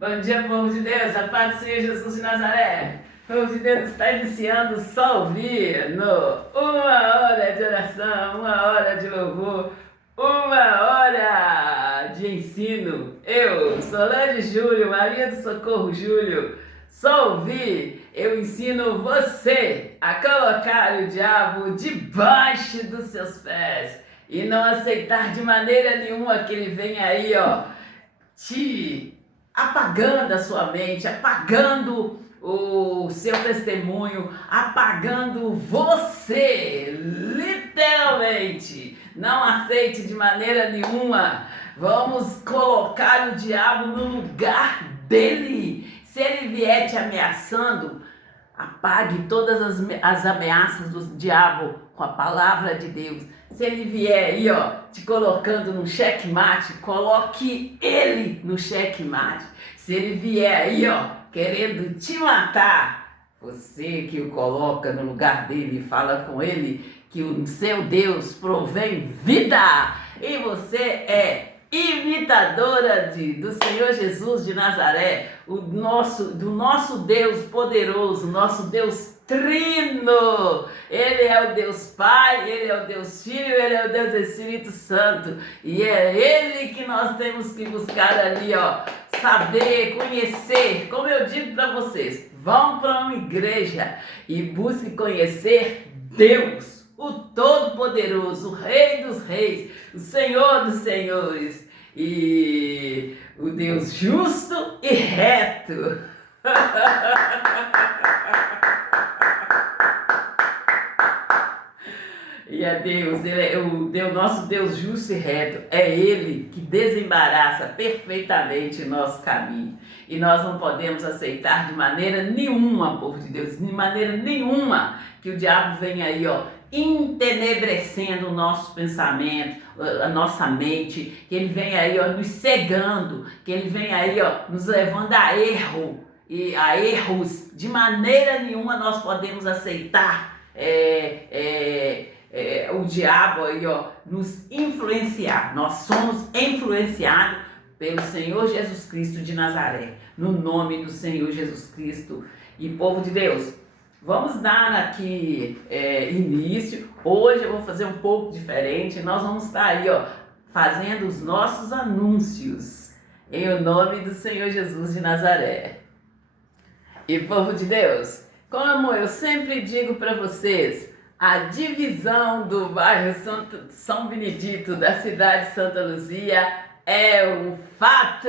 Bom dia, povo de Deus, a paz do Senhor Jesus de Nazaré. O povo de Deus está iniciando só ouvir no uma hora de oração, uma hora de louvor, uma hora de ensino. Eu, Solange Júlio, Maria do Socorro Júlio, só ouvir, eu ensino você a colocar o diabo debaixo dos seus pés e não aceitar de maneira nenhuma que ele venha aí, te apagando a sua mente, apagando o seu testemunho, apagando você, literalmente. Não aceite de maneira nenhuma. Vamos colocar o diabo no lugar dele. Se ele vier te ameaçando, apague todas as ameaças do diabo com a palavra de Deus. Se ele vier aí, te colocando no checkmate, coloque ele no checkmate. Se ele vier aí, querendo te matar, você que o coloca no lugar dele, fala com ele que o seu Deus provém vida. E você é imitadora do Senhor Jesus de Nazaré, do nosso Deus poderoso, nosso Deus trino. Ele é o Deus Pai, Ele é o Deus Filho, Ele é o Deus Espírito Santo. E é Ele que nós temos que buscar ali, saber, conhecer. Como eu digo para vocês, vão para uma igreja e busquem conhecer Deus, o Todo-Poderoso, o Rei dos Reis, o Senhor dos Senhores e o Deus justo e reto. E é Deus, Ele é o nosso Deus justo e reto. É Ele que desembaraça perfeitamente o nosso caminho. E nós não podemos aceitar de maneira nenhuma, povo de Deus, de maneira nenhuma, que o diabo venha aí, entenebrecendo o nosso pensamento, a nossa mente, que ele venha aí, nos cegando, que ele venha aí, nos levando a erro e a erros. De maneira nenhuma nós podemos aceitar o diabo aí, nos influenciar. Nós somos influenciados pelo Senhor Jesus Cristo de Nazaré, no nome do Senhor Jesus Cristo. E povo de Deus, vamos dar aqui início. Hoje eu vou fazer um pouco diferente. Nós vamos estar aí, fazendo os nossos anúncios em o nome do Senhor Jesus de Nazaré. E povo de Deus, como eu sempre digo para vocês, a divisão do bairro São Benedito da cidade de Santa Luzia é um fato.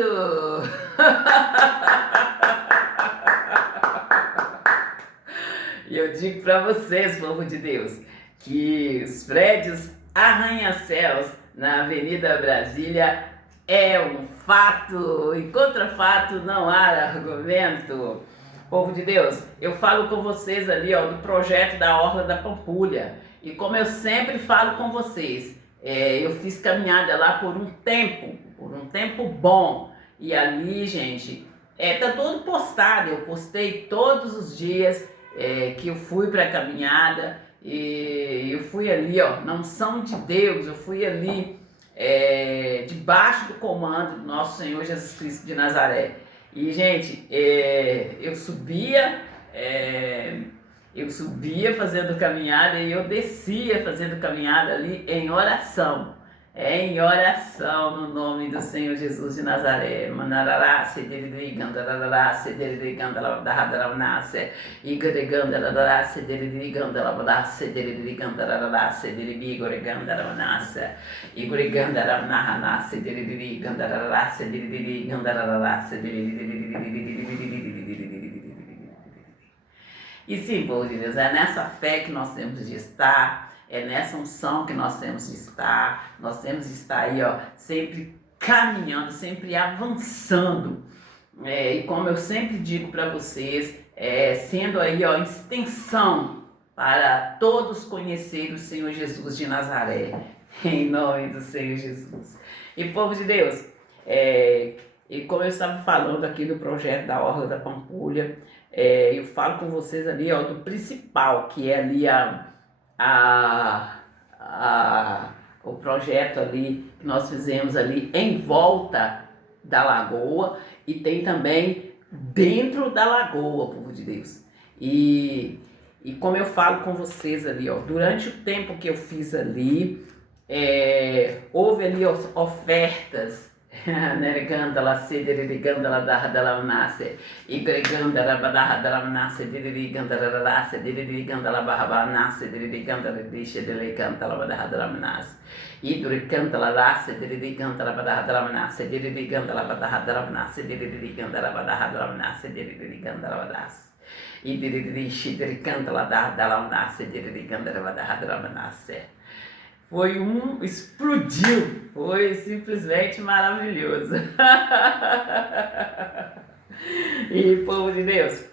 E eu digo para vocês, povo de Deus, que os prédios arranha-céus na Avenida Brasília é um fato, e contra fato não há argumento. Povo de Deus, eu falo com vocês ali, do projeto da Orla da Pampulha, e como eu sempre falo com vocês, eu fiz caminhada lá por um tempo bom, e ali, gente, tá todo postado. Eu postei todos os dias que eu fui para a caminhada, e eu fui ali, na unção de Deus, eu fui ali debaixo do comando do nosso Senhor Jesus Cristo de Nazaré. E, gente, eu subia fazendo caminhada e eu descia fazendo caminhada ali em oração. Em oração no nome do Senhor Jesus de Nazaré. Manarará, cederiri, gandarará, cederiri, gandarará, igore gandarará, cederiri, gandarará, cederiri, gandarará, cederiri, igore gandarará, igore gandarará, cederiri, gandarará, cederiri, gandarará, cederiri. E sim, povo de Deus, é nessa fé que nós temos de estar. É nessa unção que nós temos de estar. Nós temos de estar aí, sempre caminhando, sempre avançando. E como eu sempre digo para vocês, sendo aí, extensão para todos conhecerem o Senhor Jesus de Nazaré. Em nome do Senhor Jesus. E povo de Deus, e como eu estava falando aqui do projeto da Orla da Pampulha, eu falo com vocês ali, do principal, que é ali o projeto ali que nós fizemos ali em volta da lagoa e tem também dentro da lagoa, povo de Deus. E como eu falo com vocês ali, ó, durante o tempo que eu fiz ali, houve ali ofertas, Nergandala, Cederigandala, Dahadala, Nasce, Igregandala, Badahadala, Nasce, Dirigandala, Nasce, Dirigandala, Barraba, Nasce, Dirigandala, Disha, Delegantala, Badahadala, Nasce, Idricantala, Nasce, Dirigandala, Badahadala, Nasce, Dirigandala, Badahadala, Nasce, Dirigandala, Badahadala, Nasce, Dirigandala, Nasce. E diririshi, diricantala, Dahadala, Nasce, Dirigandala, Badahadala, Nasce. Explodiu, foi simplesmente maravilhoso. E povo de Deus,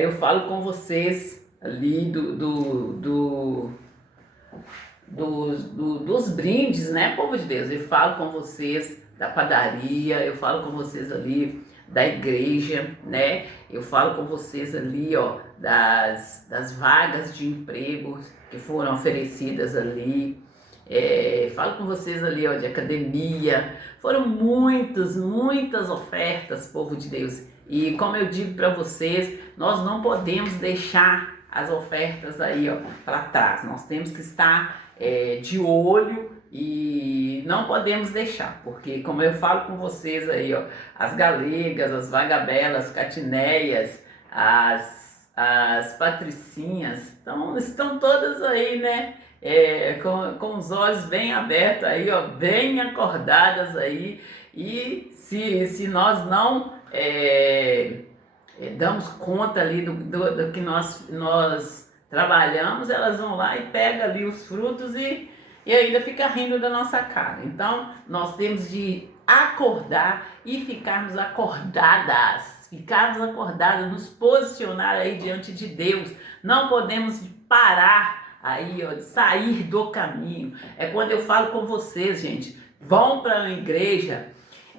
eu falo com vocês ali dos brindes, né, povo de Deus? Eu falo com vocês da padaria, eu falo com vocês ali da igreja, né? Eu falo com vocês ali, ó, das vagas de emprego que foram oferecidas ali. Falo com vocês ali, ó, de academia. Foram muitas ofertas, povo de Deus. E como eu digo para vocês, nós não podemos deixar as ofertas aí, ó, para trás. Nós temos que estar de olho e não podemos deixar, porque como eu falo com vocês aí, ó, as galegas, as vagabelas, catineias, as patricinhas, estão todas aí, né, com os olhos bem abertos aí, ó, bem acordadas aí, e se nós não damos conta ali do que nós trabalhamos, elas vão lá e pegam ali os frutos e ainda fica rindo da nossa cara. Então, nós temos de acordar e ficarmos acordadas, nos posicionar aí diante de Deus. Não podemos parar aí, ó, de sair do caminho. É quando eu falo com vocês, gente, vão para a igreja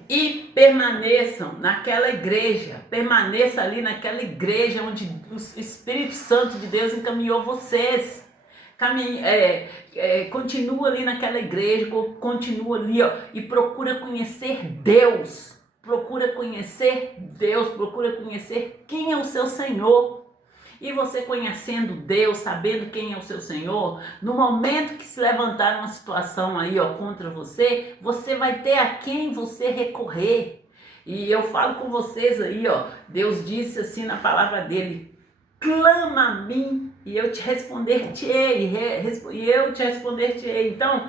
e permaneçam naquela igreja, permaneça ali naquela igreja onde o Espírito Santo de Deus encaminhou vocês. Continua ali naquela igreja, continua ali, ó, e procura conhecer Deus, procura conhecer quem é o seu Senhor. E você conhecendo Deus, sabendo quem é o seu Senhor, no momento que se levantar uma situação aí, ó, contra você, você vai ter a quem você recorrer. E eu falo com vocês aí, ó, Deus disse assim na palavra dele: clama a mim e eu te responder-te-ei, Então,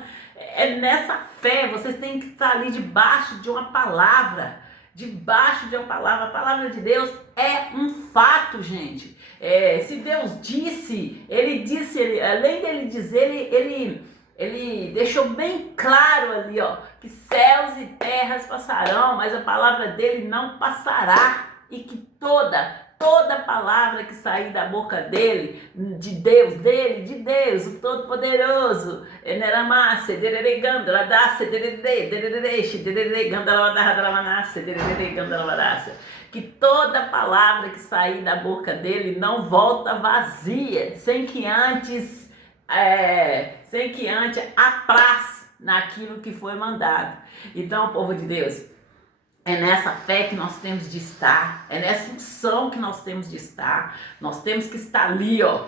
nessa fé, vocês têm que estar ali debaixo de uma palavra, a palavra de Deus é um fato, gente. Se Deus disse, além dele dizer, ele deixou bem claro ali, ó, que céus e terras passarão, mas a palavra dele não passará, e que toda palavra que sair da boca dele, de Deus, o Todo-Poderoso, que toda palavra que sair da boca dele não volta vazia, sem que antes apraz naquilo que foi mandado. Então, povo de Deus, é nessa fé que nós temos de estar, é nessa unção que nós temos de estar. Nós temos que estar ali, ó,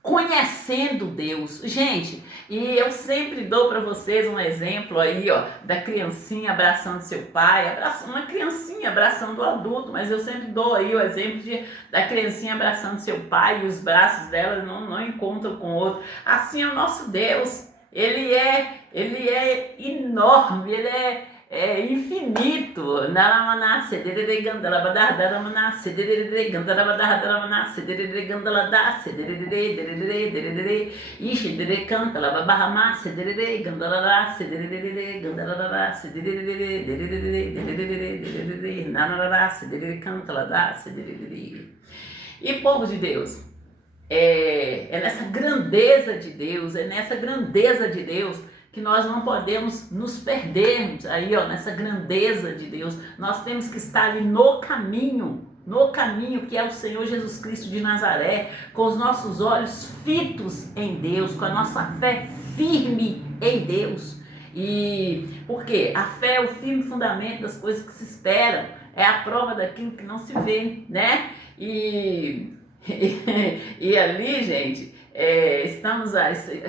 conhecendo Deus. Gente, e eu sempre dou para vocês um exemplo aí, ó, da criancinha abraçando seu pai, uma criancinha abraçando o adulto, mas eu sempre dou aí o exemplo da criancinha abraçando seu pai e os braços dela não encontram com o outro. Assim é o nosso Deus. Ele é enorme, ele é infinito. E povo de Deus, é nessa grandeza de Deus, que nós não podemos nos perdermos aí, ó, nessa grandeza de Deus. Nós temos que estar ali no caminho que é o Senhor Jesus Cristo de Nazaré, com os nossos olhos fitos em Deus, com a nossa fé firme em Deus. E por quê? A fé é o firme fundamento das coisas que se esperam, é a prova daquilo que não se vê, né? E ali, gente,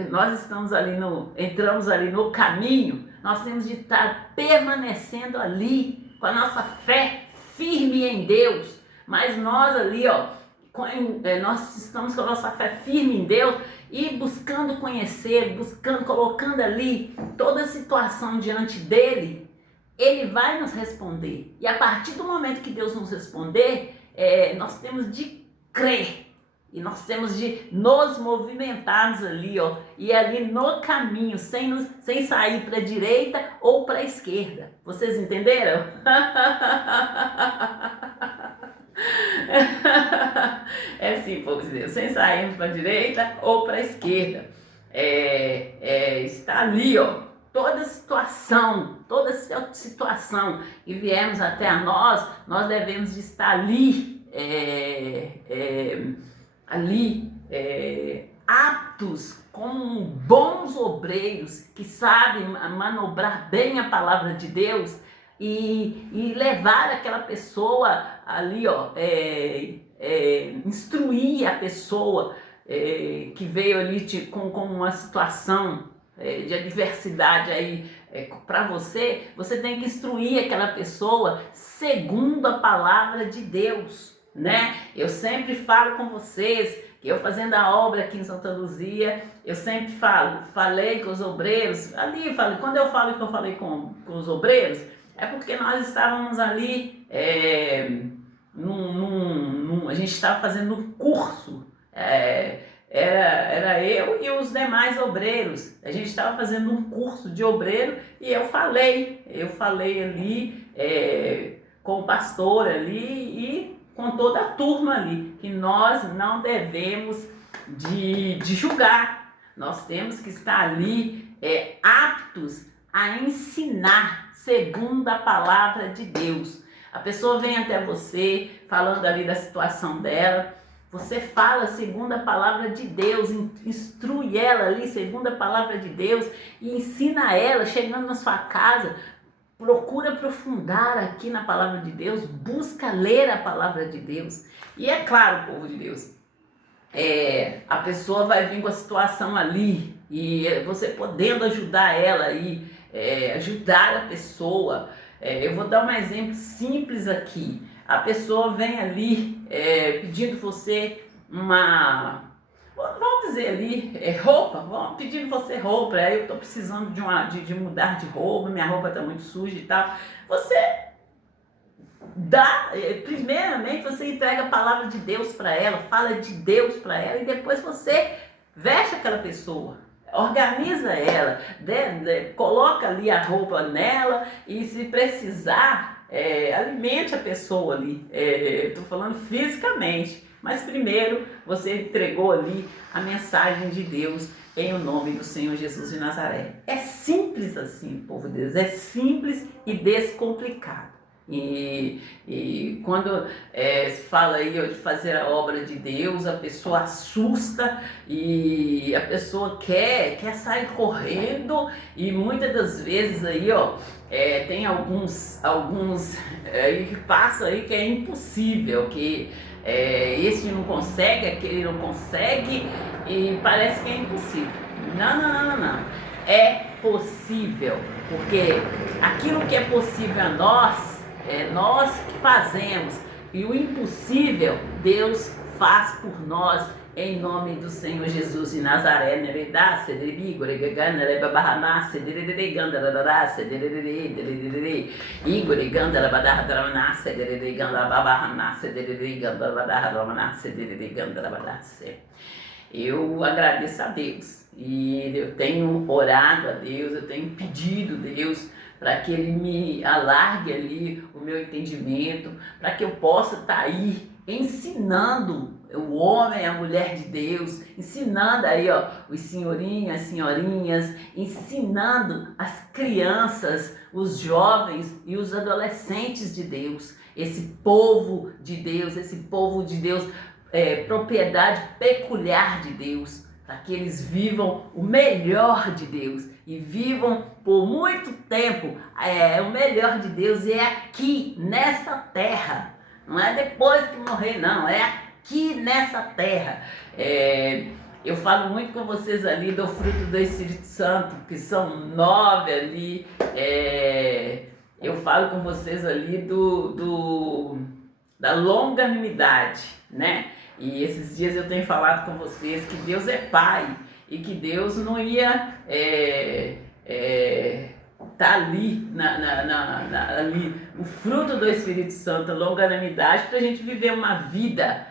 nós estamos ali entramos ali no caminho, nós temos de estar permanecendo ali com a nossa fé firme em Deus, mas nós ali, nós estamos com a nossa fé firme em Deus e buscando conhecer, colocando ali toda a situação diante dele, ele vai nos responder. E a partir do momento que Deus nos responder, nós temos de crer. E nós temos de nos movimentarmos ali, e ali no caminho, sem sair para a direita ou para a esquerda. Vocês entenderam? É assim, povo de Deus, sem sairmos para a direita ou para a esquerda. Está ali, toda situação que viemos até a nós devemos de estar ali, aptos como bons obreiros que sabem manobrar bem a palavra de Deus e levar aquela pessoa ali, instruir a pessoa que veio ali com uma situação de adversidade aí para você tem que instruir aquela pessoa segundo a palavra de Deus, né? Eu sempre falo com vocês que eu fazendo a obra aqui em Santa Luzia, eu sempre falei com os obreiros, quando eu falo que eu falei com os obreiros, é porque nós estávamos ali, a gente estava fazendo um curso, era eu e os demais obreiros, a gente estava fazendo um curso de obreiro e eu falei ali com o pastor ali e com toda a turma ali, que nós não devemos de julgar, nós temos que estar ali aptos a ensinar segundo a palavra de Deus. A pessoa vem até você falando ali da situação dela, você fala segundo a palavra de Deus, instrui ela ali segundo a palavra de Deus e ensina ela, chegando na sua casa, procura aprofundar aqui na palavra de Deus, busca ler a palavra de Deus. E é claro, povo de Deus, a pessoa vai vir com a situação ali e você podendo ajudar ela aí, ajudar a pessoa. Eu vou dar um exemplo simples aqui. A pessoa vem ali pedindo você vamos dizer ali, roupa, pedindo você roupa, aí eu estou precisando de mudar de roupa, minha roupa está muito suja e tal. Você dá, primeiramente você entrega a palavra de Deus para ela, fala de Deus para ela e depois você veste aquela pessoa. Organiza ela, coloca ali a roupa nela e se precisar, alimente a pessoa ali, estou falando fisicamente, mas primeiro você entregou ali a mensagem de Deus em o nome do Senhor Jesus de Nazaré. É simples assim, povo de Deus, é simples e descomplicado. E quando se fala aí de fazer a obra de Deus, a pessoa assusta e a pessoa quer sair correndo e muitas das vezes aí tem alguns aí que passam aí que é impossível, que esse não consegue, aquele não consegue e parece que é impossível. Não. É possível, porque aquilo que é possível a nós, nós que fazemos, e o impossível Deus faz por nós em nome do Senhor Jesus de Nazaré. Eu agradeço a Deus e eu tenho orado a Deus, eu tenho pedido a Deus para que Ele me alargue ali o meu entendimento, para que eu possa estar aí ensinando o homem, a mulher de Deus, ensinando aí os senhorinhos, as senhorinhas, ensinando as crianças, os jovens e os adolescentes de Deus, esse povo de Deus, propriedade peculiar de Deus, para que eles vivam o melhor de Deus e vivam por muito tempo o melhor de Deus é aqui, nessa terra. Não é depois que morrer, não, é aqui nessa terra. Eu falo muito com vocês ali do fruto do Espírito Santo, que são 9 ali. Eu falo com vocês ali da longanimidade, né? E esses dias eu tenho falado com vocês que Deus é Pai e que Deus não ia tá ali, ali, o fruto do Espírito Santo, a longanimidade, para a gente viver uma vida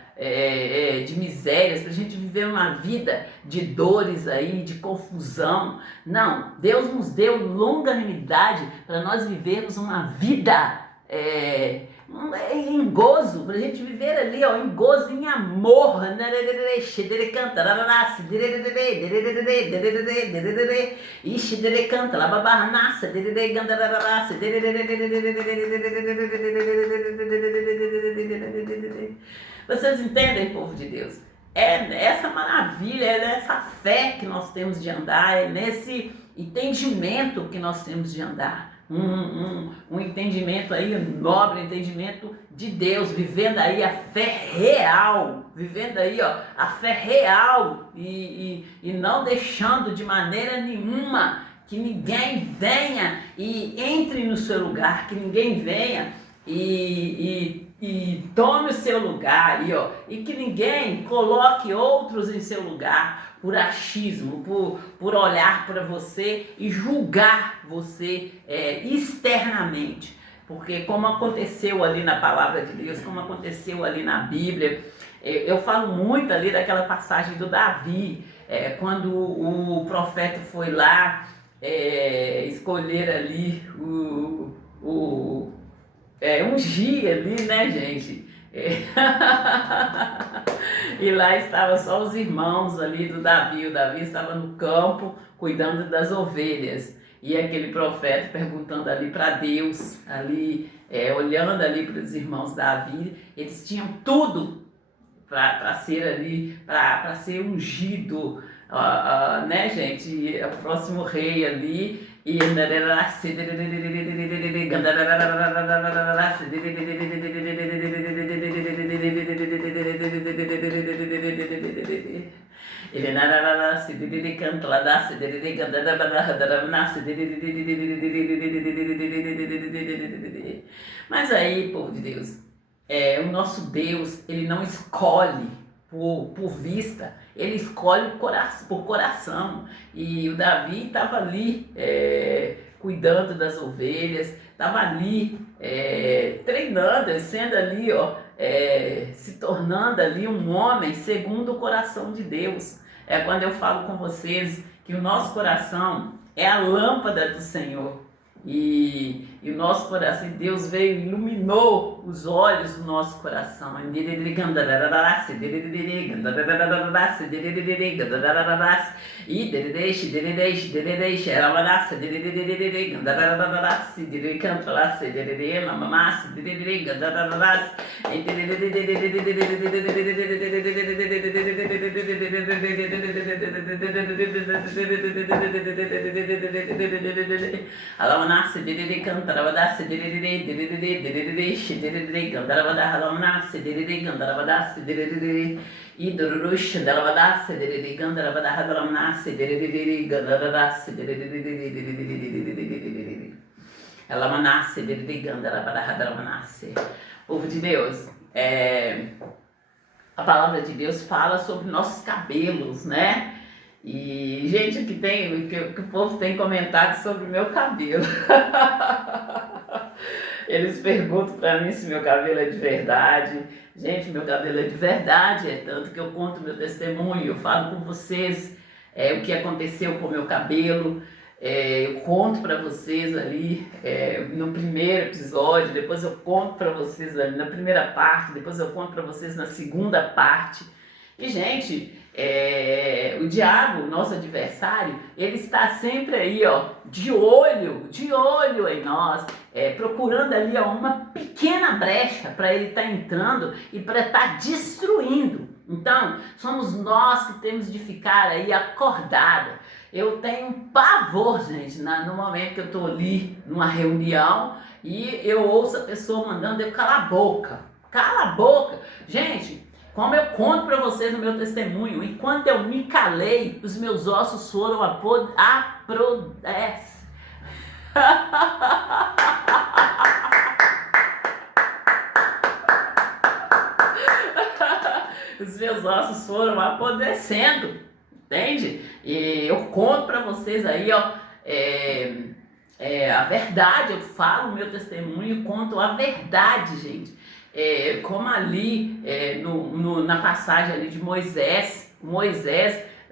de misérias, para a gente viver uma vida de dores aí, de confusão. Não, Deus nos deu longanimidade para nós vivermos uma vida em gozo, para a gente viver ali, ó, em gozo, em amor. Vocês entendem, povo de Deus? É essa maravilha, é nessa fé que nós temos de andar, é nesse entendimento que nós temos de andar. Um entendimento aí, um nobre entendimento de Deus, vivendo aí a fé real, vivendo aí, ó, a fé real e não deixando de maneira nenhuma que ninguém venha e entre no seu lugar, que ninguém venha e tome o seu lugar aí, ó, e que ninguém coloque outros em seu lugar por achismo, por olhar para você e julgar você externamente. Porque como aconteceu ali na palavra de Deus, como aconteceu ali na Bíblia, eu falo muito ali daquela passagem do Davi, quando o profeta foi lá escolher ali ungir ali, né, gente? E lá estavam só os irmãos ali do Davi. O Davi estava no campo cuidando das ovelhas. E aquele profeta perguntando ali para Deus, ali olhando ali para os irmãos Davi, eles tinham tudo para ser ali, para ser ungido, né, gente? O próximo rei ali. E mas aí, povo de Deus, o nosso Deus, ele não escolhe por vista, ele escolhe por coração. E o Davi estava ali cuidando das ovelhas, estava ali treinando, sendo ali, ó, se tornando ali um homem segundo o coração de Deus. É quando eu falo com vocês que o nosso coração é a lâmpada do Senhor. E o nosso coração, Deus veio e iluminou os olhos do nosso coração. Povo de Deus, a palavra de Deus fala sobre nossos cabelos, né? E, gente, que o povo tem comentado sobre o meu cabelo. Eles perguntam para mim se meu cabelo é de verdade. Gente, meu cabelo é de verdade, tanto que eu conto meu testemunho, eu falo com vocês o que aconteceu com o meu cabelo. Eu conto para vocês ali no primeiro episódio, depois eu conto para vocês ali na primeira parte, depois eu conto para vocês na segunda parte. E, gente, o diabo, nosso adversário, ele está sempre aí, ó, de olho em nós, procurando ali, ó, uma pequena brecha para ele estar entrando e para estar destruindo Então, somos nós que temos de ficar aí acordada. Eu tenho um pavor, gente, no momento que eu estou ali numa reunião e eu ouço a pessoa mandando eu calar a boca. Cala a boca! Gente, como eu conto para vocês no meu testemunho, enquanto eu me calei, os meus ossos foram os meus ossos foram apodrecendo, entende? E eu conto para vocês aí, ó, a verdade, eu falo o meu testemunho, conto a verdade, gente. Como ali, na passagem ali de Moisés,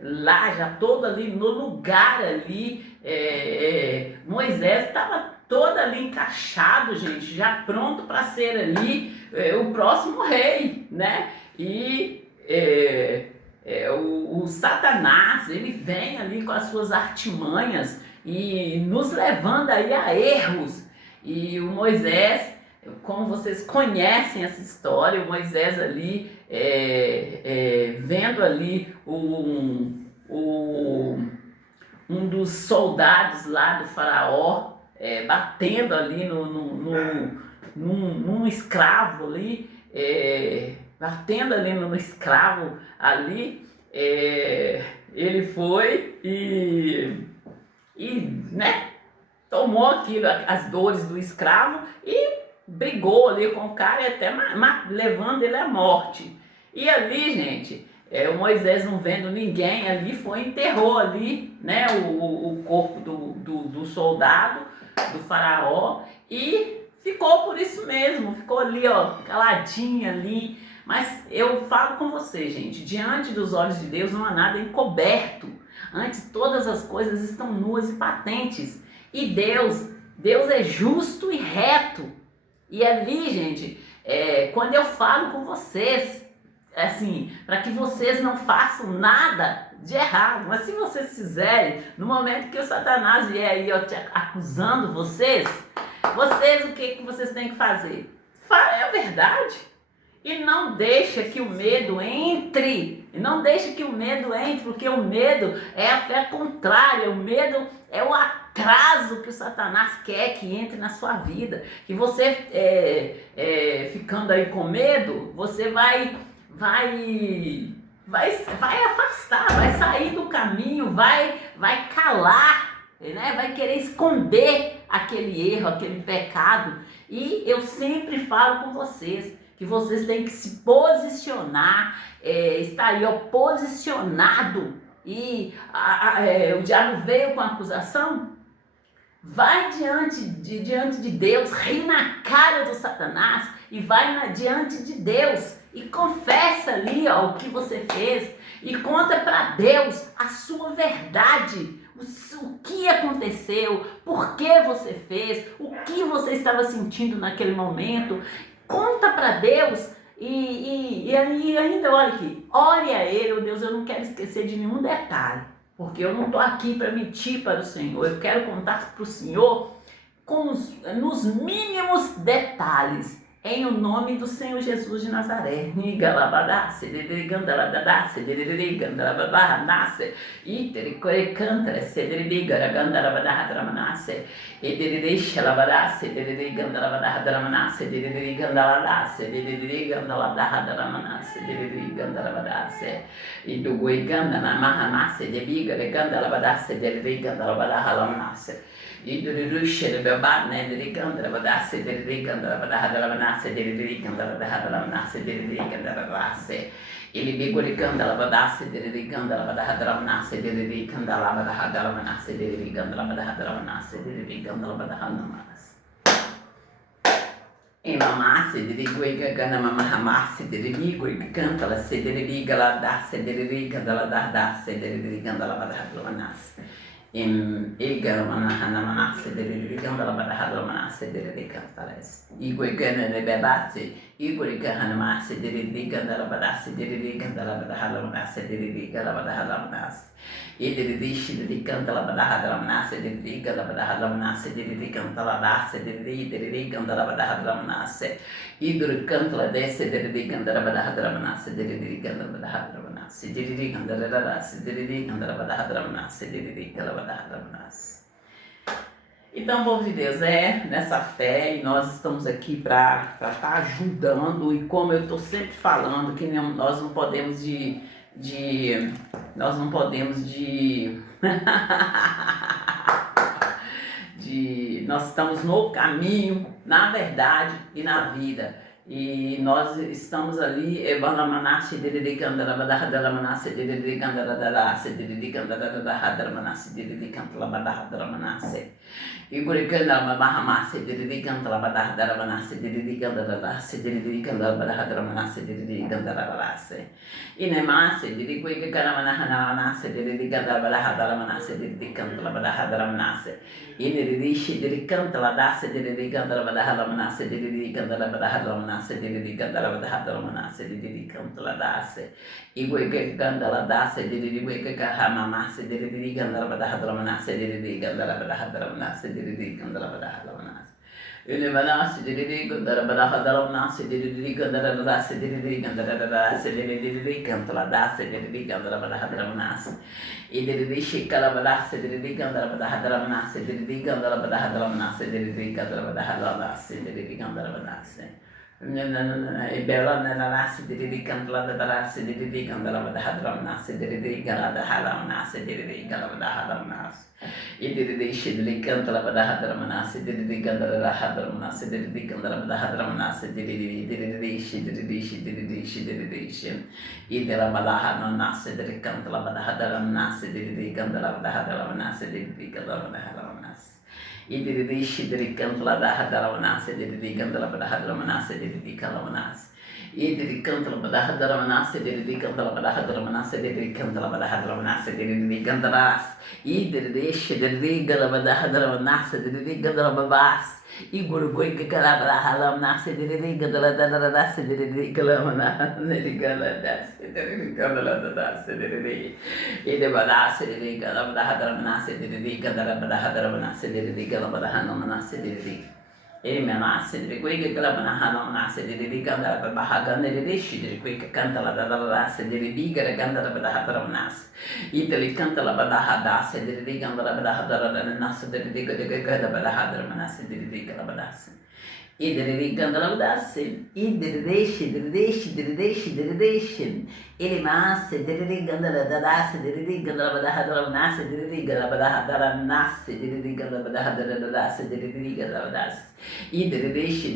lá já todo ali no lugar ali, Moisés estava todo ali encaixado, gente, já pronto para ser ali o próximo rei, né? E o Satanás, ele vem ali com as suas artimanhas e nos levando aí a erros. E o Moisés, como vocês conhecem essa história, o Moisés ali vendo ali um dos soldados lá do faraó batendo ali num escravo ali, batendo ali no escravo ali, ele foi né, tomou aquilo, as dores do escravo e brigou ali com o cara e até levando ele à morte. E ali, gente, o Moisés não vendo ninguém ali, foi e enterrou ali, né, o corpo do soldado, do faraó, e ficou por isso mesmo, ficou ali, ó, caladinho ali. Mas eu falo com você, gente, diante dos olhos de Deus não há nada encoberto. Antes todas as coisas estão nuas e patentes. E Deus é justo e reto. E ali, gente, quando eu falo com vocês, assim, para que vocês não façam nada de errado, mas se vocês fizerem, no momento que o Satanás vier aí, ó, te acusando vocês, o que vocês têm que fazer? Fale a verdade. E não deixa que o medo entre. Porque o medo é a fé contrária. O medo é o atraso que o Satanás quer que entre na sua vida. Que você, ficando aí com medo, você vai afastar, vai sair do caminho, vai calar, né? Vai querer esconder aquele erro, aquele pecado. E eu sempre falo com vocês que vocês têm que se posicionar, estar aí, ó, posicionado. E o diabo veio com a acusação, vai diante de Deus, ri na cara do Satanás e vai diante de Deus e confessa ali, ó, o que você fez e conta para Deus a sua verdade. O que aconteceu, por que você fez, o que você estava sentindo naquele momento. Conta para Deus e ainda, olha aqui, ore a Ele. Oh Deus, eu não quero esquecer de nenhum detalhe, porque eu não estou aqui para mentir para o Senhor. Eu quero contar para o Senhor nos mínimos detalhes, em o nome do Senhor Jesus de Nazaré. E do Rusha, the Batman, the Gandra, the Acid, the Gandra, the Hadalamanasse, the Gandra, the Hadalamanasse, the Gandra, ili biguri gandala badasi diri gandala badahadramnasi diri gandala badahadramnasi diri gandala badahadramnasi diri gandala badahadramnasi imamasi diri guiga gana mamahamasi diri biguri gandala se diri bigala dasi diri gandala dasi diri gandala badahadramnasi Igara manahana manase diri gandala badahadramnasi diri gandalas igui gana ne bebasi Igorika Hanamasi Diri Gandalabadasi Diri Gandalabadahalamasi Diri Galabadahalamnas. Idirishi Diri Gandalabadahalamnasi Diri Galabadahalamnasi Diri Gandaladasi Diri Gandalabadahalamnasi. Igor Cantla desse Diri Gandalabadahalamnasi Diri Gandalabadahalamnasi Diri Gandaladasi Diri Gandalabadahalamnasi Diri Galabadahalamnasi. Então, povo de Deus, nessa fé e nós estamos aqui para estar ajudando, e como eu estou sempre falando, que nós não podemos nós não podemos nós estamos no caminho, na verdade e na vida. E nós estamos ali, Evanamanashi Dede Candarabadahadramanasi Dede Candaradarasse Dede Candaradarahadramanasi Dede Cantalabadahadramanasi Igurikandamahamasi Dede Cantalabadahadramanasi Dede Candaradarasse Dede Candaradarahadramanasi Dede Candaradarasse Inemasi Dede Guikamanahanasi Dede Candaradarahadramanasi Dede Cantalabadahadramanasi Inerishi Dede Cantaladase Dede Candaradarahadramanasi Dede Candaradarahadramanasi Didi Gandalabadahadramanase, Didi Cantaladase, Igueke Gandaladase, Didi Hamamase, Didi Gandalabadahadramanase, Didi Gandalabadahadramanase, Didi Gandalabadahadramanase. Unimanase, Didi Gandalabadahadramanase, Didi Gandaladase, Didi Gandaladase, Didi Cantaladase, Didi Gandalabadahadramanase. Didi Shikalabadase, Didi Gandalabadahadramanase, Didi Gandalabadahadramanase, Didi Gandalabadahadramanase, Didi Gandalabadase. Bela Nanasi, Didi Cantaladase, Didi Gandalabadahadramanase, Didi Gandalabadahadramanase, Didi Gandalabadahadramanase. Didi Shidli Cantalabadahadramanase, Didi Gandalabadahadramanase, Didi Gandalabadahadramanase, Didi Shidli Idelabadahadramanase, Didi Cantalabadahadramanase, Didi Gandalabadahadramanase, Didi Gandalabadahadramanase. Idiri Shidri Cantalabadahadramanase, Didi Gandalabadahadramanase, Didi Calamanase. Idiri Cantalabadahadramanase, Didi Cantalabadahadramanase, Didi Cantalabadahadramanase, Didi Gandaras. Idiri Shidri Galabadahadramanase, Didi Gandalababas. Igor Goika Calabadahalamnase, Didi Gandaladase, Didi Calamanase, Didi Galadase, Didi Gandaladase, Didi Idebadase, Didi Galabadahadramanase, Didi Gandalabadahadramanase, Didi Galabadahadramanase, Didi Elimenase, Didi Goika Calabadahadramanase, Didi Gandalabahagana, Didi Shidri Goika Cantaladase, Didi Bigara Gandalabadahadramanase, Italy Cantalabadahadase, Didi Gandalabadahadramanase, Didi Gandalabadahadramanase, Didi Galabadase. Idiri Gandalabadase, Idirishi, Elimase, Didi Gandaladase, Didi Gandalabadahadramanase, Didi Galabadahadramanase, Didi Galabadahadramanase, Didi Galabadase. Idirishi,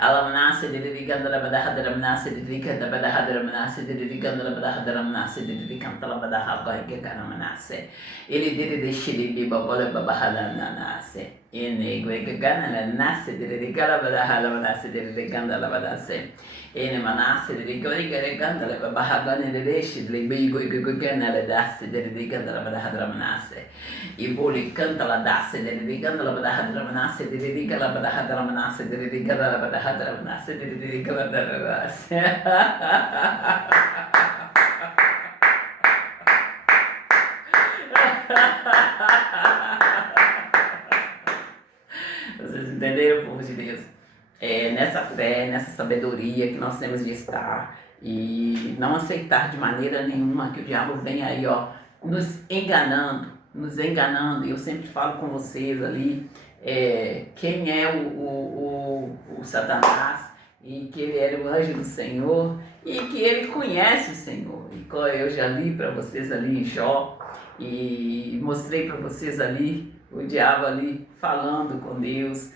Alamanase, Didi Gandalabadahadramanase, Didi Gandalabadahadramanase, Didi Gandalabadahadramanase, Didi Cantalabadahadramanase. Ele did shidi babola babahalanase. Ene Gwegana Nase, Didi Galabadahadramanase, Didi Gandalabadase. Ene Manase, Didi Gwegana Babahagana, Didi Shidli, Bigana Ladase, Didi Gandalabadahadramanase. Iboli Cantaladase, Didi Gandalabadahadramanase, Didi Galabadahadramanase, Didi Galabadahadramanase, Didi Galabadahadramanase. Vocês entenderam, povo de Deus? Nessa fé, nessa sabedoria que nós temos de estar e não aceitar de maneira nenhuma que o diabo venha aí, nos enganando. E eu sempre falo com vocês ali quem é o Satanás, e que ele era o anjo do Senhor e que ele conhece o Senhor. E eu já li para vocês ali em Jó e mostrei para vocês ali o diabo ali falando com Deus.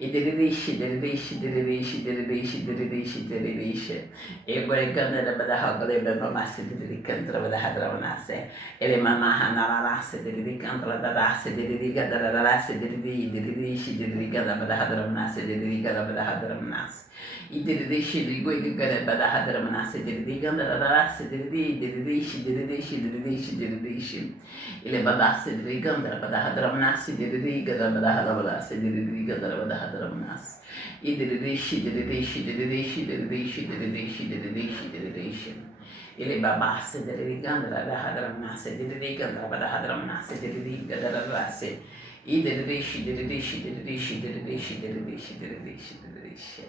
Idiridishi, diridishi, diridishi, diridishi, diridishi, diridishi. Egregandarabadarragalebamamase, diridicantrabadaradramanasse. Elemamahanararase, diridicantradarase, diridigadararase, diridishi, diridigadabadaradramanasse, diridigadabadaradramanasse. Idiridishi, diridigadabadaradramanasse, diridigandararase, diridishi, diridishi, diridishi, diridishi. Elebadasse, diridigandarabadaradramanasse, diridigadabadaradramanasse, diridigadabadaradramanasse. Idiridishi, diridishi, diridishi, diridishi, diridishi, diridishi, diridishi. Elebabasse, diridigandarabadaradramanasse, diridigandarabadaradramanasse, diridigadabadaradramanasse. Idiridishi, diridishi, diridishi, diridishi, diridishi, diridishi, diridishi.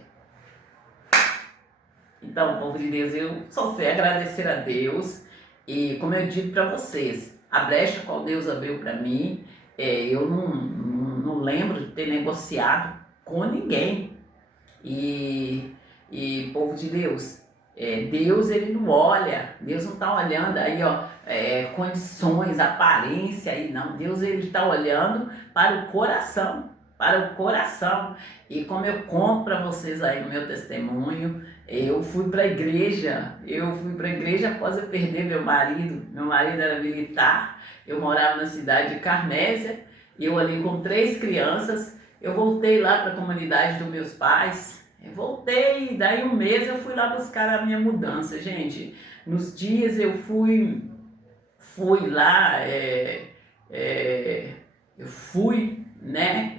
Então, povo de Deus, eu só sei agradecer a Deus e, como eu digo para vocês, a brecha qual Deus abriu para mim, eu não lembro de ter negociado com ninguém. E povo de Deus, Deus ele não olha, Deus não está olhando aí, ó, condições, aparência aí, não. Deus ele está olhando para o coração. E como eu conto para vocês aí no meu testemunho, eu fui para a igreja após eu perder meu marido era militar, eu morava na cidade de Carmésia, eu ali com 3 crianças, eu voltei lá para a comunidade dos meus pais, voltei, daí um mês eu fui lá buscar a minha mudança, gente, nos dias eu fui lá, eu fui, né,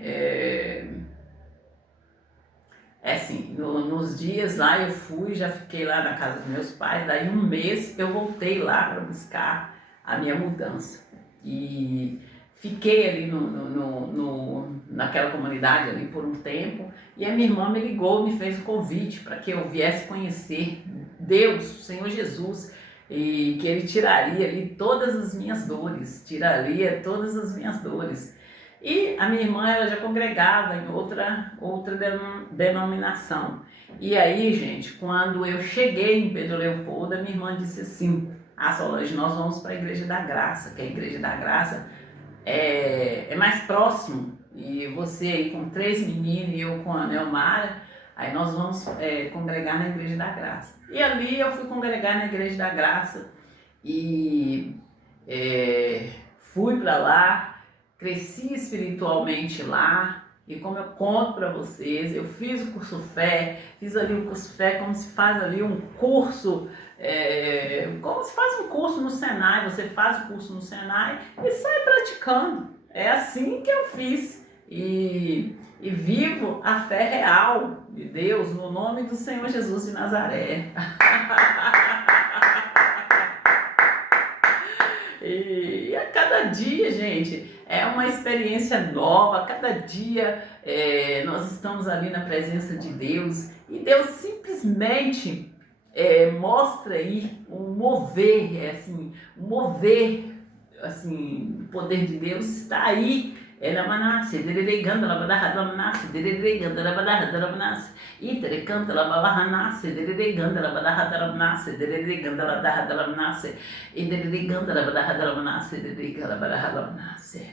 assim, nos dias lá eu fui, já fiquei lá na casa dos meus pais, daí um mês eu voltei lá para buscar a minha mudança e fiquei ali naquela comunidade ali por um tempo e a minha irmã me ligou, me fez um convite para que eu viesse conhecer Deus, o Senhor Jesus, e que Ele tiraria ali todas as minhas dores, E a minha irmã ela já congregava em outra denominação. E aí, gente, quando eu cheguei em Pedro Leopoldo, a minha irmã disse assim: Solange, nós vamos para a Igreja da Graça, que a Igreja da Graça é mais próximo. E você aí com 3 meninos e eu com a Neomara, aí nós vamos congregar na Igreja da Graça. E ali eu fui congregar na Igreja da Graça e fui para lá. Cresci espiritualmente lá e como eu conto para vocês, eu fiz o curso fé, fiz ali o curso fé como se faz ali um curso, como se faz um curso no Senai, você faz o curso no Senai e sai praticando. É assim que eu fiz e vivo a fé real de Deus no nome do Senhor Jesus de Nazaré. E a cada dia, gente, é uma experiência nova, cada dia nós estamos ali na presença de Deus e Deus simplesmente mostra aí um mover, o poder de Deus está aí. Ela manasse, delegando ela badahadamanasse, delegando ela badahadamanasse, itere canta ela babahanasse, delegando ela badahadamanasse, delegando ela badahadamanasse, e delegando ela badahadamanasse, delegando ela badahadamanasse.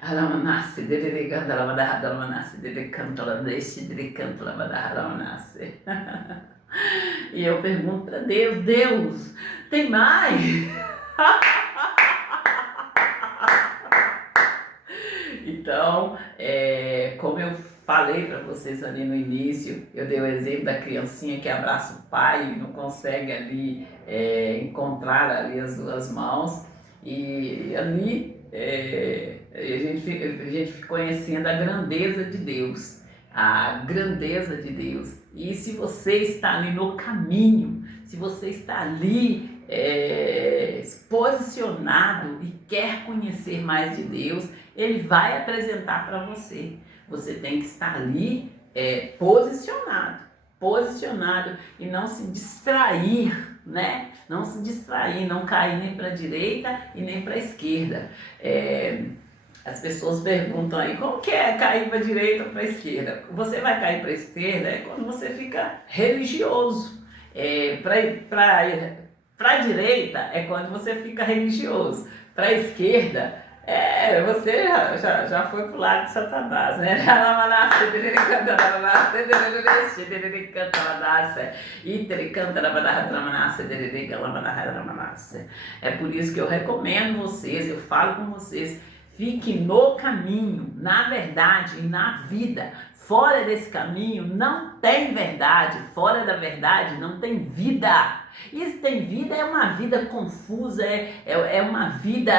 Alamanasse, delegando ela badahadamanasse, delegando ela deixe, delegando ela badahadamanasse. E eu pergunto para Deus: Deus, tem mais? Então, como eu falei para vocês ali no início, eu dei o exemplo da criancinha que abraça o pai e não consegue ali encontrar ali as 2 mãos. E ali a gente fica conhecendo a grandeza de Deus, E se você está ali no caminho, se você está ali posicionado e quer conhecer mais de Deus, Ele vai apresentar para você. Você tem que estar ali posicionado e não se distrair, né? Não se distrair, não cair nem para a direita e nem para a esquerda. As pessoas perguntam aí, como que é cair para a direita ou para a esquerda? Você vai cair para a esquerda quando você fica religioso. Para a direita é quando você fica religioso. Para a esquerda Você já foi pro lado de Satanás, né? É por isso que eu recomendo vocês, eu falo com vocês, fique no caminho, na verdade e na vida. Fora desse caminho não tem verdade, fora da verdade não tem vida. E se tem vida, é uma vida confusa, é uma vida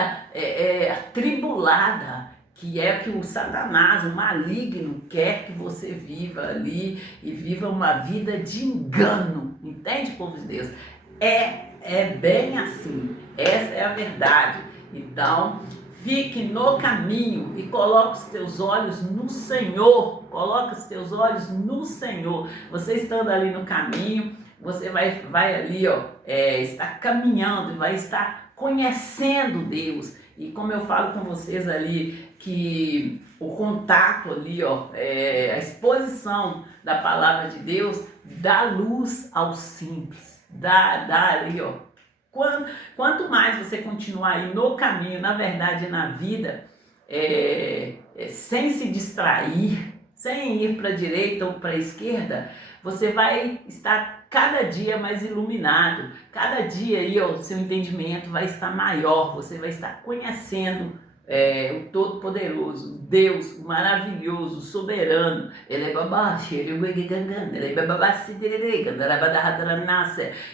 atribulada, que é que o Satanás, o maligno, quer que você viva ali e viva uma vida de engano. Entende, povo de Deus? É bem assim, essa é a verdade. Então, fique no caminho e coloque os teus olhos no Senhor. Coloque os teus olhos no Senhor. Você estando ali no caminho, você vai ali, está caminhando, vai estar conhecendo Deus. E como eu falo com vocês ali, que o contato ali, a exposição da palavra de Deus dá luz aos simples. Dá ali, Quanto mais você continuar aí no caminho, na verdade, na vida, sem se distrair, sem ir para a direita ou para a esquerda, você vai estar cada dia mais iluminado, cada dia aí, o seu entendimento vai estar maior, você vai estar conhecendo o Todo-Poderoso, Deus, o maravilhoso, o soberano. Ele é babaxi, ele é babaxi,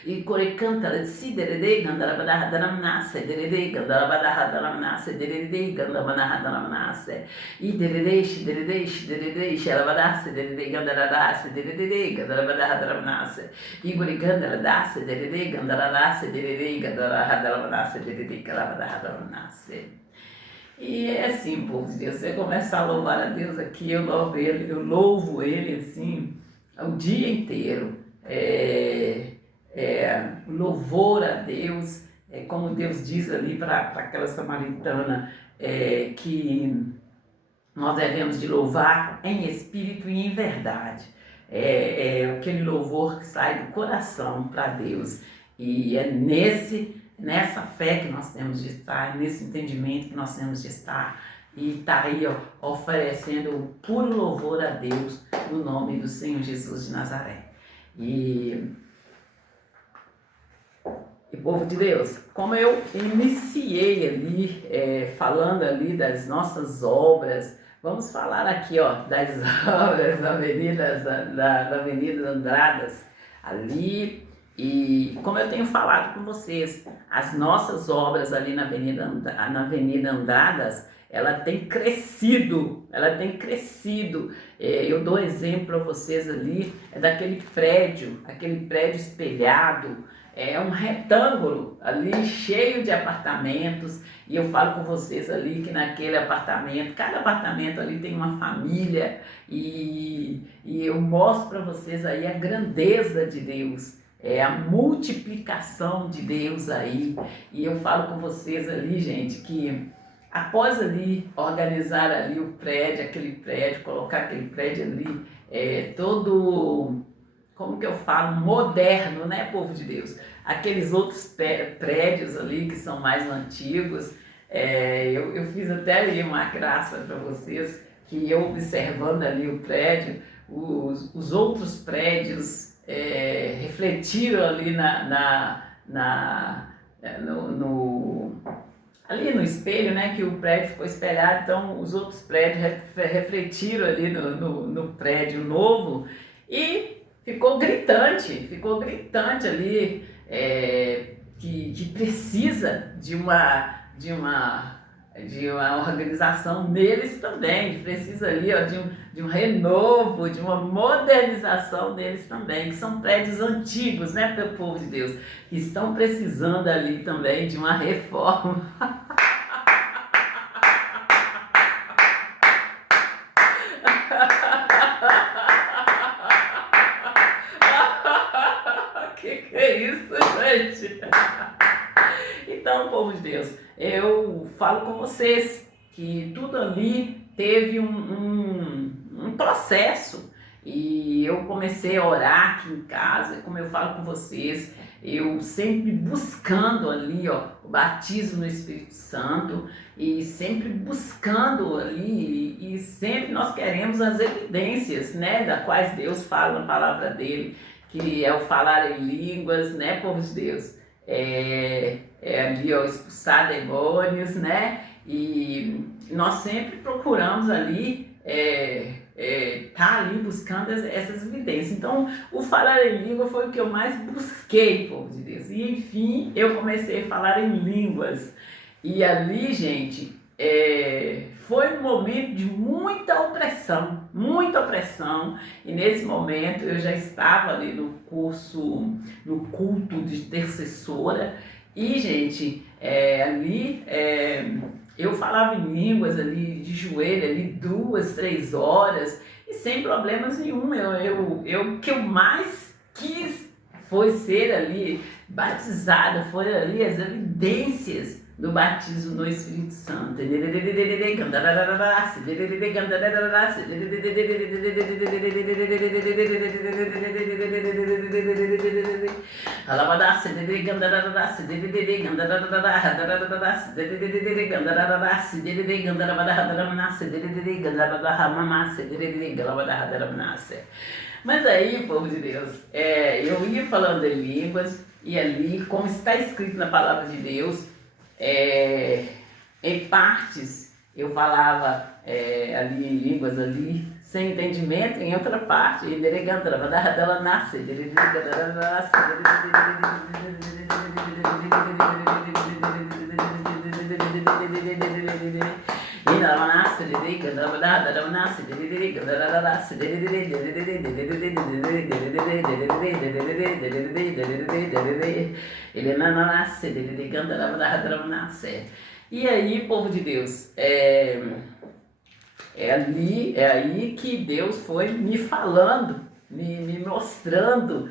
e corecanta, se derede, gandarabadaradanasse, derede, gandarabadaradanasse, derede, gandarabadaradanasse, e derede, alabadasse, derede, gandaradasse, derede, gandarabadaradanasse, e gorigandarasse, derede, gandaradasse, derede, gandarabadaradanasse, derede, gandarabadaradanasse. E é assim, povo de Deus, você começa a louvar a Deus aqui, eu louvo Ele assim, o dia inteiro, louvor a Deus, como Deus diz ali para aquela samaritana, que nós devemos de louvar em espírito e em verdade, aquele louvor que sai do coração para Deus, e é nessa fé que nós temos de estar, nesse entendimento que nós temos de estar, e tá aí, oferecendo o puro louvor a Deus no nome do Senhor Jesus de Nazaré. E povo de Deus, como eu iniciei ali, falando ali das nossas obras, vamos falar aqui, das obras da Avenida Andradas, ali. E como eu tenho falado com vocês, as nossas obras ali na Avenida Andradas, ela tem crescido. Eu dou exemplo para vocês ali, daquele prédio espelhado, é um retângulo ali cheio de apartamentos, e eu falo com vocês ali que naquele apartamento, cada apartamento ali tem uma família, e eu mostro para vocês aí a grandeza de Deus, a multiplicação de Deus aí, e eu falo com vocês ali, gente, que após ali organizar ali o prédio, colocar aquele prédio ali, todo, como que eu falo, moderno, né, povo de Deus? Aqueles outros prédios ali que são mais antigos, eu fiz até ali uma graça para vocês, que eu observando ali o prédio, os outros prédios refletiram ali ali no espelho, né, que o prédio ficou espelhado, então os outros prédios refletiram ali no prédio novo, e ficou gritante ali, que precisa de uma organização neles também, precisa ali, de um renovo, de uma modernização neles também, que são prédios antigos, né, para o povo de Deus, que estão precisando ali também de uma reforma. Que é isso, gente? Então, povo de Deus, eu falo com vocês que tudo ali teve um processo, e eu comecei a orar aqui em casa, como eu falo com vocês, eu sempre buscando ali, ó, o batismo no Espírito Santo e sempre buscando ali e sempre nós queremos as evidências, né, das quais Deus fala na palavra dele, que é o falar em línguas, né, povo de Deus, é ali, ó, expulsar demônios, né, e nós sempre procuramos ali tá ali buscando essas evidências. Então, o falar em língua foi o que eu mais busquei, povo de Deus. E, enfim, eu comecei a falar em línguas. E ali, gente, foi um momento de muita opressão, muita opressão. E nesse momento eu já estava ali no curso, no culto de intercessora. E, gente, eu falava em línguas ali, de joelho, ali 2, 3 horas, e sem problemas nenhum. O que eu mais quis foi ser ali batizada, foi ali as evidências do batismo no Espírito Santo. Mas aí, povo de Deus, eu ia falando em línguas, e ali, como está escrito na palavra de Deus, em partes eu falava ali em línguas ali, sem entendimento, em outra parte, ela nasce. E aí, povo de Deus, é aí que Deus foi me falando, me mostrando,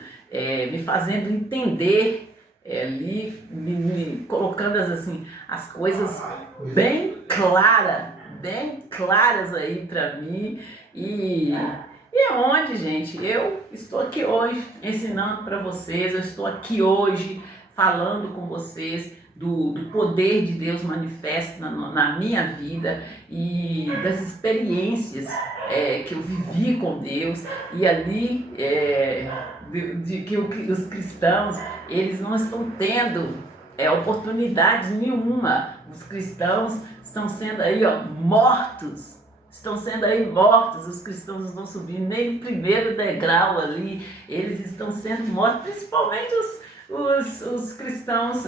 me fazendo entender, ali, me colocando assim, as coisas bem claras aí para mim. E é onde, gente, eu estou aqui hoje ensinando para vocês, eu estou aqui hoje falando com vocês do poder de Deus manifesto na minha vida e das experiências que eu vivi com Deus, e ali de que os cristãos, eles não estão tendo oportunidade nenhuma. Os cristãos estão sendo aí, ó, mortos. Estão sendo aí mortos, os cristãos não estão subindo nem no primeiro degrau ali, eles estão sendo mortos, principalmente os cristãos.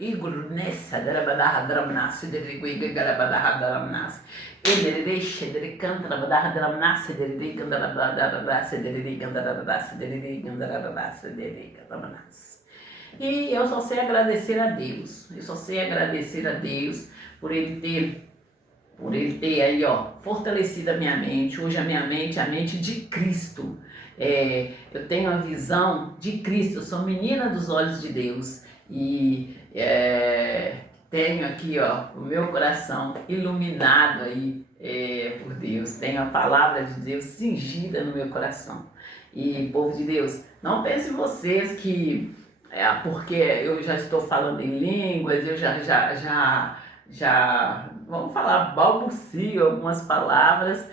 Igor nessa darabadaha dramnas de guigalabadah dramnas ele deixa de cantar badah dramnas de gandarabadas de gandarabadas de gandarabadas de gandarabadas. E eu só sei agradecer a Deus. Eu só sei agradecer a Deus por Ele ter aí, ó, fortalecido a minha mente. Hoje a minha mente é a mente de Cristo. Eu tenho a visão de Cristo. Eu sou menina dos olhos de Deus. E tenho aqui, ó, o meu coração iluminado aí por Deus. Tenho a palavra de Deus cingida no meu coração. E, povo de Deus, não pensem vocês que porque eu já estou falando em línguas, eu já vamos falar, balbucio algumas palavras,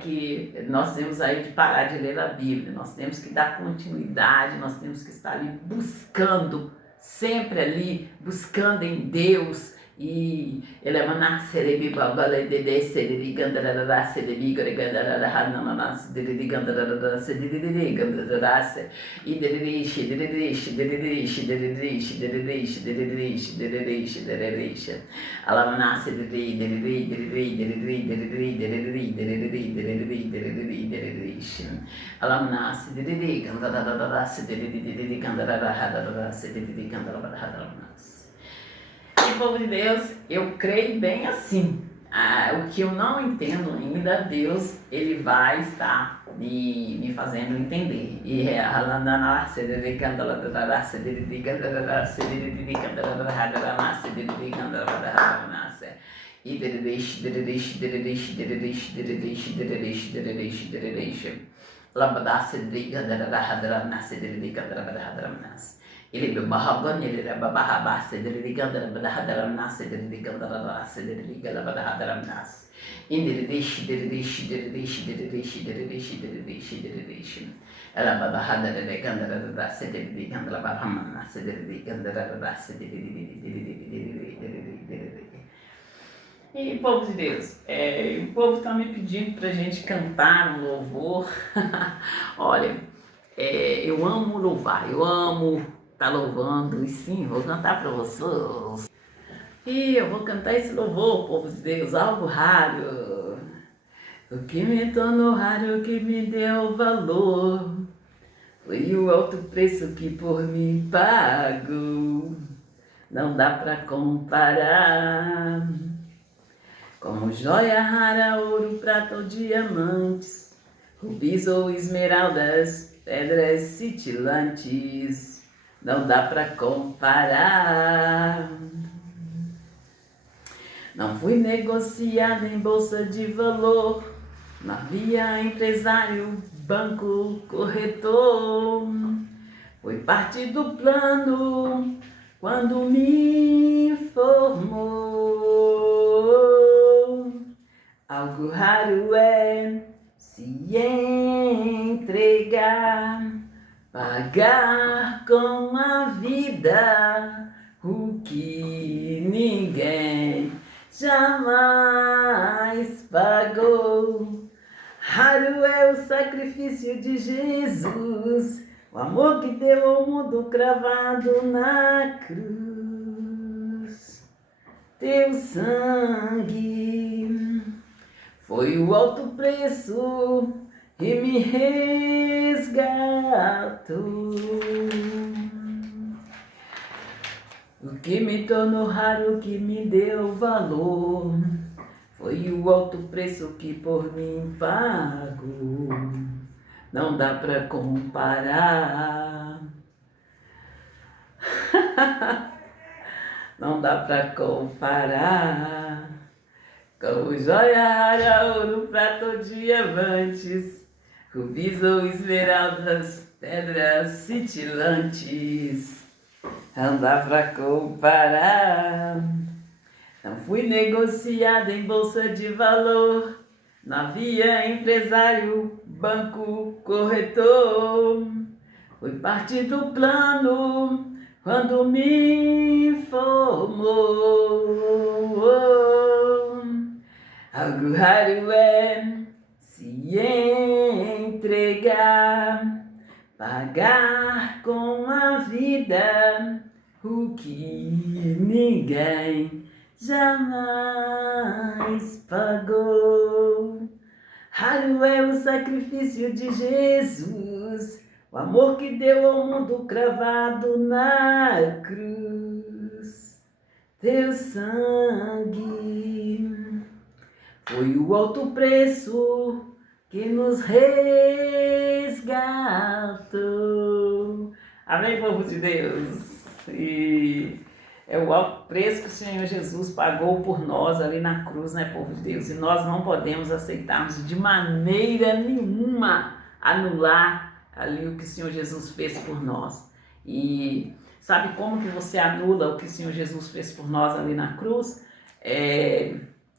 que nós temos aí de parar de ler a Bíblia. Nós temos que dar continuidade, nós temos que estar ali buscando, sempre ali, buscando em Deus, E ele é maná serebi babala de sereri gandarara serebi gandarara hanana sereri gandarara sereri gandarara se e dererish dererish dererish dererish dererish dererish dererish dererish alamana sereri dereri dereri dereri dereri dereri dereri dereri dereri dererish alamana sereri gandarara sereri dereri gandarara hadara sereri gandarara hadara. E, povo de Deus, eu creio bem assim. O que eu não entendo ainda, Deus, Ele vai estar me fazendo entender. E ele bahagan ele babahaba sederiga darabadaram nas sederiga darabada sederiga labadaram nas indirish dirish dirish dirish dirish dirish dirish ela babahada de gandara sederiga labadaram nas sederiga darabada sederiga. E povo de Deus, o povo está me pedindo pra gente cantar um louvor. Olha, eu amo louvar, eu amo tá louvando, e sim, vou cantar para vocês. E eu vou cantar esse louvor, povo de Deus, algo raro. O que me tornou raro, o que me deu valor, foi o alto preço que por mim pago. Não dá pra comparar. Como joia rara, ouro, prata ou diamantes, rubis ou esmeraldas, pedras cintilantes. Não dá pra comparar. Não fui negociado em bolsa de valor, não havia empresário, banco, corretor. Foi parte do plano quando me informou. Algo raro é se entregar, pagar com a vida o que ninguém jamais pagou. Raro é o sacrifício de Jesus, o amor que deu ao mundo cravado na cruz. Teu sangue foi o alto preço e me resgatou. O que me tornou raro, o que me deu valor, foi o alto preço que por mim pago. Não dá pra comparar. Não dá pra comparar. Como joia rara, ouro, prata ou diamantes, rubis ou esmeraldas, pedras cintilantes. Não dá pra comparar. Não fui negociado em bolsa de valor, não havia empresário, banco, corretor. Fui parte do plano quando me informou. Algo raro é se entregar, pagar com a vida o que ninguém jamais pagou. Raro é o sacrifício de Jesus, o amor que deu ao mundo cravado na cruz. Teu sangue foi o alto preço que nos resgatou. Amém, povo de Deus? E é o alto preço que o Senhor Jesus pagou por nós ali na cruz, né, povo de Deus? E nós não podemos aceitarmos de maneira nenhuma anular ali o que o Senhor Jesus fez por nós. E sabe como que você anula o que o Senhor Jesus fez por nós ali na cruz?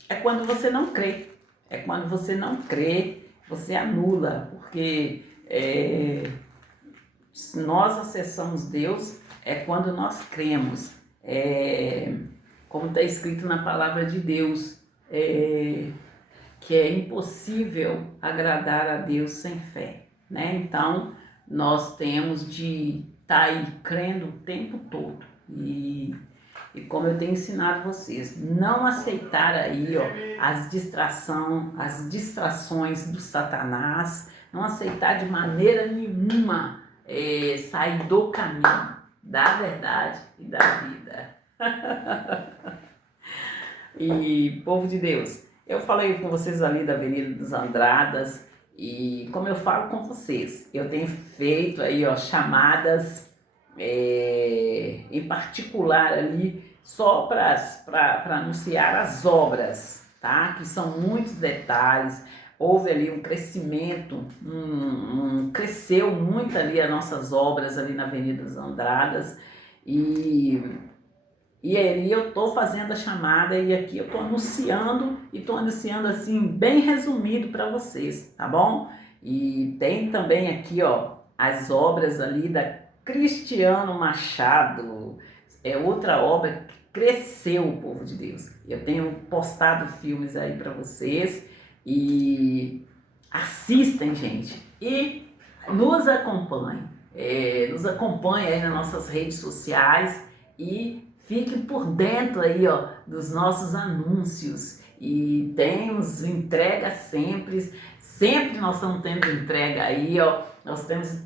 É quando você não crê. É quando você não crê, você anula, porque se nós acessamos Deus, é quando nós cremos. como está escrito na palavra de Deus, que é impossível agradar a Deus sem fé, né? Então, nós temos de estar aí crendo o tempo todo. E como eu tenho ensinado vocês, não aceitar aí, ó, as distrações do Satanás, não aceitar de maneira nenhuma sair do caminho da verdade e da vida. E, povo de Deus, eu falei com vocês ali da Avenida dos Andradas e como eu falo com vocês, eu tenho feito aí, ó, chamadas em particular ali só para anunciar as obras, tá? Que são muitos detalhes. Houve ali um crescimento, cresceu muito ali as nossas obras ali na Avenida dos Andradas e aí eu tô fazendo a chamada e aqui eu tô anunciando e tô anunciando assim bem resumido para vocês, tá bom? E tem também aqui, ó, as obras ali da Cristiano Machado, é outra obra que cresceu, o povo de Deus. Eu tenho postado filmes aí para vocês e assistem, gente, e nos acompanhem, nos acompanhem aí nas nossas redes sociais e fiquem por dentro aí, ó, dos nossos anúncios. E temos entrega sempre nós estamos tendo entrega aí, ó. Nós temos